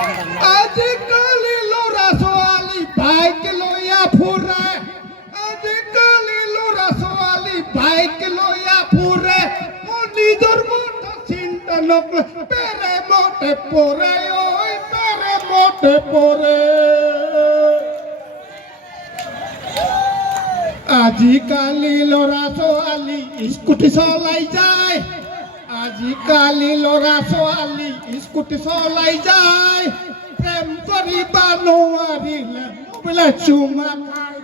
আজিকালি ল'ৰা ছোৱালী বাইক লৈয়া ফুৰে আজিকালি ল'ৰা ছোৱালী বাইক লৈয়া ফুৰে মোৰ নিজৰ কথা চিন্তা নকৰে প্ৰেমতে পৰে ঐ প্ৰেমতে পৰে আজিকালি ল'ৰা ছোৱালী স্কুটি চলাই যায় আজিকালি ল'ৰা ছোৱালী স্কুটি চলাই যায় প্ৰেম কৰিব নোৱাৰিলে মোবাইলত চুমা খায়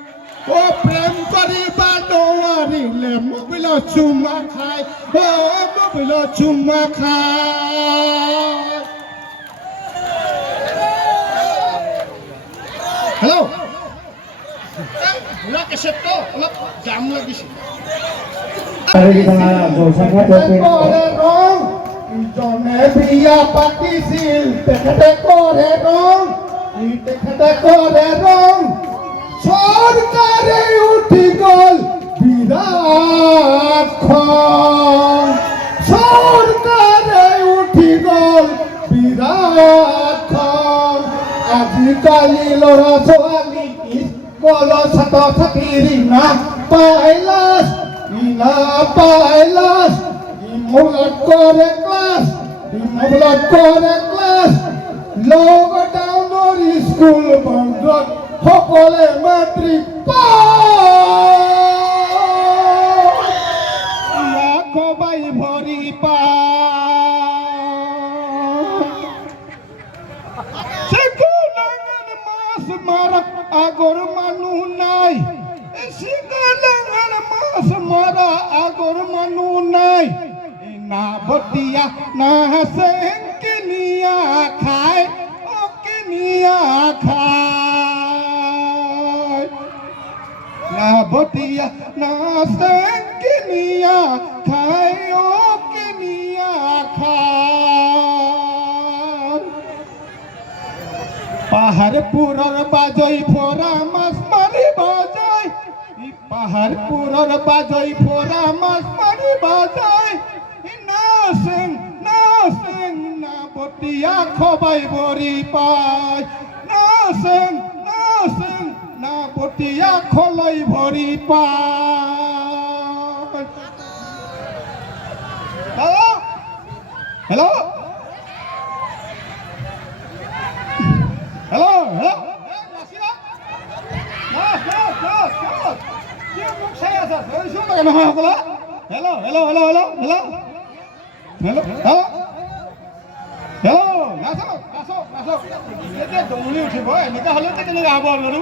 অ প্ৰেম কৰিব নোৱাৰিলে মোবাইলত চুমা খায় অ মোবাইলত চুমা খায় হেল্ল' পুৰা কেছেটটো অলপ জাম লাগিছে ইজনে বিয়া পাতিছিল তেখেতে কৰে ৰং চৰকাৰে উঠি গ'ল বিৰাট খন চৰকাৰে উঠি গ'ল বিৰাট খন আজিকালি ল'ৰা ছোৱালী স্কুলৰ ছাত্ৰ ছাত্ৰী নাপায় লাজ মোবাইলত কৰে ক্লাছ লকডাউনৰ স্কুল বন্ধত সকলে মেট্ৰিক পাই ভৰি মাছ মাৰা আগৰ মানুহ নাই মাছ মাৰা আগৰ মানুহ নাই না ভটিয়া না চেং কিনিয়া খায় ও কিনিয়া খায় না ভটিয়া না চেং কিনিয়া খায় ও কিনিয়া খায় পাহাড়পুৰৰ বাজৈ ফৰা মাছ মাৰিব যায় পাহাড়পুৰৰ বাজৈ ফৰা মাছ মাৰিব যায় না বটিয়া খবাই ভৰি পায় না বটিয়া খলৈ ভৰি পায় হেল্ল' হেল্ল' নাচক দৌৰি উঠিব এনেকুৱা হ'লে কেনেকৈ হ'ব আৰু